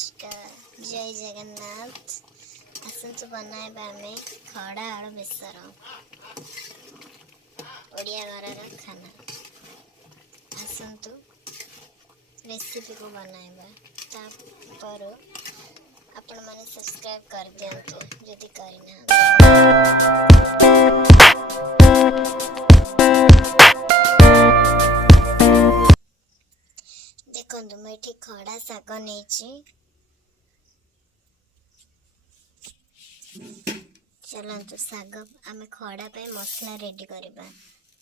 नमस्कार जय जगन्नाथ। आसतु बनाइबा आमे खड़ा आलू बेसर ओडिया घर खाना। आसतु रेसिपी को बनाइबा तापर आपण माने सब्सक्राइब कर दियंतु जदि करिना। देखंतु मैं एठी खड़ा शाग नेची। चलतु शाग आम खड़ा पे मसला रेडी करबा।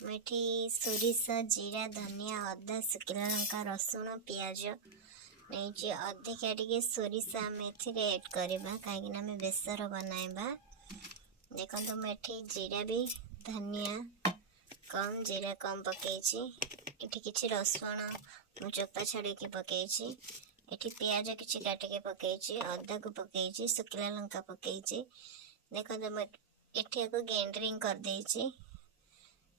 मेठी सोरिष जीरा धनिया अदा शुखला लंका रसुण पियाज नहीं अधिका टे सोरिष आम एड करवा कहीं आम बेसर बनाइबा। देखो मेठी जीरा भी धनिया कम जीरा कम पकईची। एठी किछि रसुण मु चोपा छड़ी पकईची। एठी पियाज किछि काटिके पकईची अदा को पकईची शुखला लंका पकईची। देखो एठी को ग्राइंडिंग कर देइची।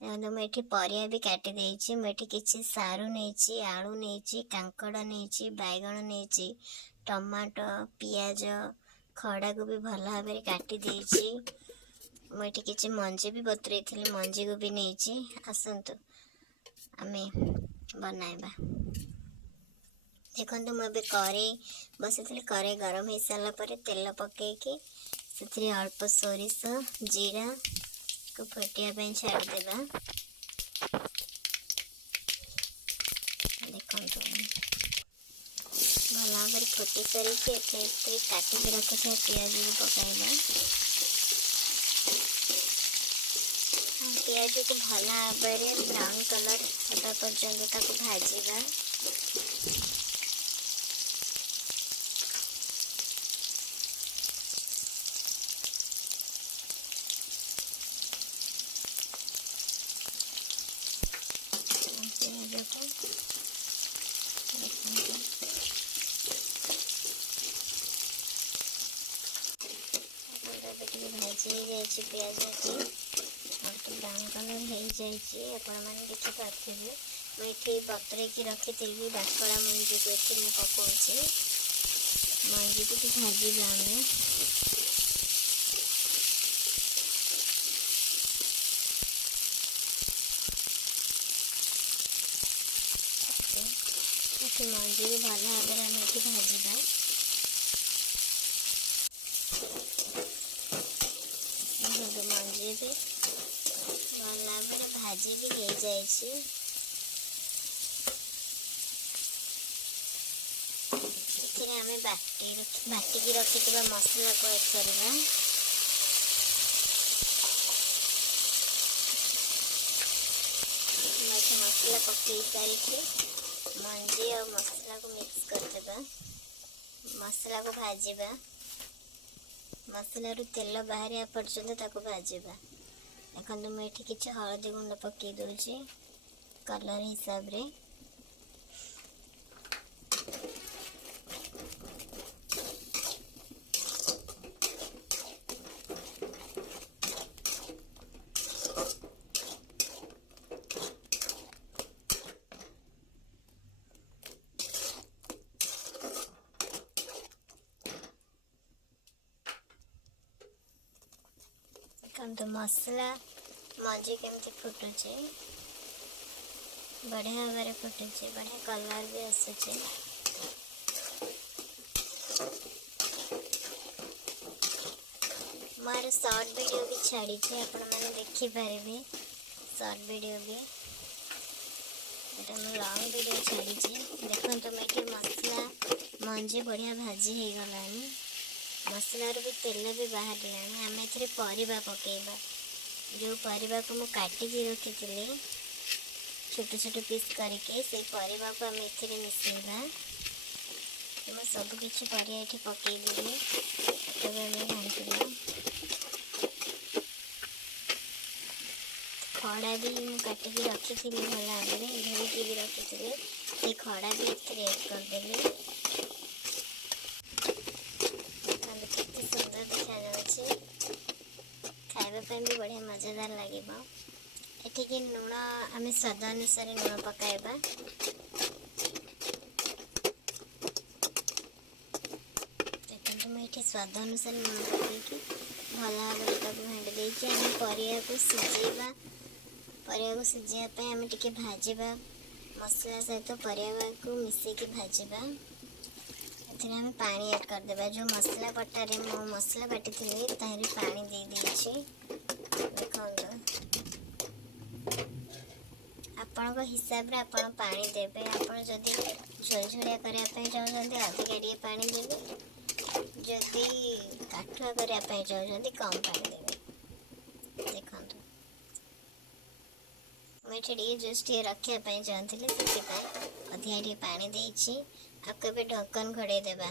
मुझे परिया भी काटी देइची। मुझे किछि सारू नेची आलू नेची कांकड़ नेची बैगण नेची टमाटो पियाज खड़ा को भी भल भाव काटी देइची। मुझे किछि मंजी भी बतुरई थी मंजी को भी नेची। आसतु आमे बनाइबा। देखो मुझे कड़े बसई कड़े गरम हो सारा पर तेल पकईकी से अल्प सोरिष जीरा को फुटिया छाड़देवा। देखो भल भाव फुटी सारी काटिक रखी पियाज को पकाइबा। पियाज को भल भाव ब्राउन कलर होगा पर्यंत भाजिबा। भाजी हो पियाज की ब्राउन कलर हो जाने देखिपे। मुझे बतुरई रखी थी बाकड़ा मंजी को ये पकाऊँगी। मंजी को भाजिबा आमे। मंजी भी भल भाव आम भाजिबा। मंजी भी भल भाव भाजी भी हो जाए। आम बाटिकी रखी मसला को ऐड करवा। मसला पकई सारी मंजी और मसला को मिक्स करदेबा। मसला को भाजिबा। मसला रू तेल बाहर पर्यंत भाजिबा। देखो मुझे किसी हलदी गुंड पकई दूची कलर हिसाब रे। तो मसला मंजी केमती फुटुचे बढ़िया भाव फुटुचे बढ़िया कलर भी आसुचे। मोर शॉर्ट वीडियो भी छाड़ी आपण मैंने देखिपारे। शॉर्ट वीडियो भी लॉन्ग वीडियो छाड़ी। देखो मुझे मसला मंजी बढ़िया भाजी हो गलानी। मसलार भी तेल भी बाहर आम ए परिबा पकेबा। जो परिबा को मुझे काटिक रखी छोट छोट पीस करके से परिबा को आम ए मिसेबा। मैं सबकि परिया ये पकईदेवी घाटी। खड़ा भी मुझे काटिक रखी थी भल भाव धोईकी भी रखी थी खड़ा भी एड करदेली। खाइबा भी बढ़िया मजेदार लगे। एठिकी लुण आम स्वाद अनुसार लुण पकाइबा। स्वाद अनुसार लुण पकईकि भल भाव घाटी देकी आम परिया को सिझापी आम टे भाजवा मसला सहित परिया को मिसेकी भाजवा। एथिरे आम पानी ऐड करदेबा। जो मसला बटारे मो मसला बाटी थी ताहरी पानी दे देछि। देखंतु आपण को हिसाब रे आपण पानी देबे। आपण जदी झोलझोलिया करिया पे चाहउछन्ती अधिक टिके पानी देबे, जदी काठुआ करिया पे चाहउछन्ती कम पानी देबे। देखंतु मुझे टिके जस्ट टिके रखिया पे चाहथिले सेति पे अधिक टिके पानी देछि। आपको भी ढक्कन घोड़े देबा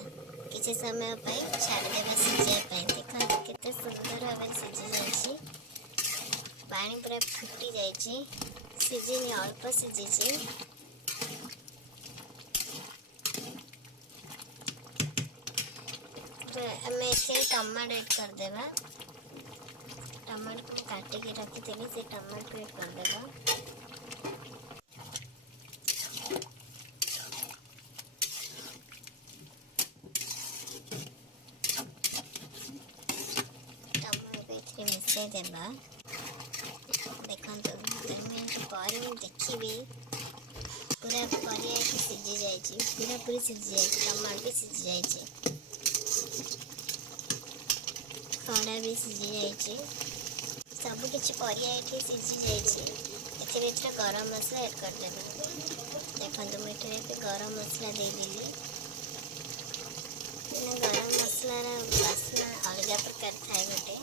किसी समय पे छाड़ी देबा सिझिया पे। देखंतु केते सुंदर भाबे सिझि जाइछि। पानी पूरा फुटी जाइछि, सिझिनी अल्प सिझिछि। तो आम एथे टमाटो ऐड कर देबा। टमाटो को काटी के रखी थी से टमाटो ऐड कर देबा। मिसई देबा। देखंतु पर देखिए पूरा परिया सिझी जाइए, पूरा पूरी सिझी जाए, टमाटो भी सिझी जाइए, खड़ा भी सिझी जाइए, सब किसी परिया ये सिझी जाइए। एथरे गरम मसला ऐड कर देबा। देखंतु मुझे गरम मसला दे देली। गरम मसलार बास्ना अलग प्रकार थाए गोटे।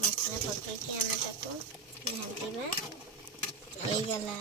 मसला पकईकि आम घाटिबा। हो गला।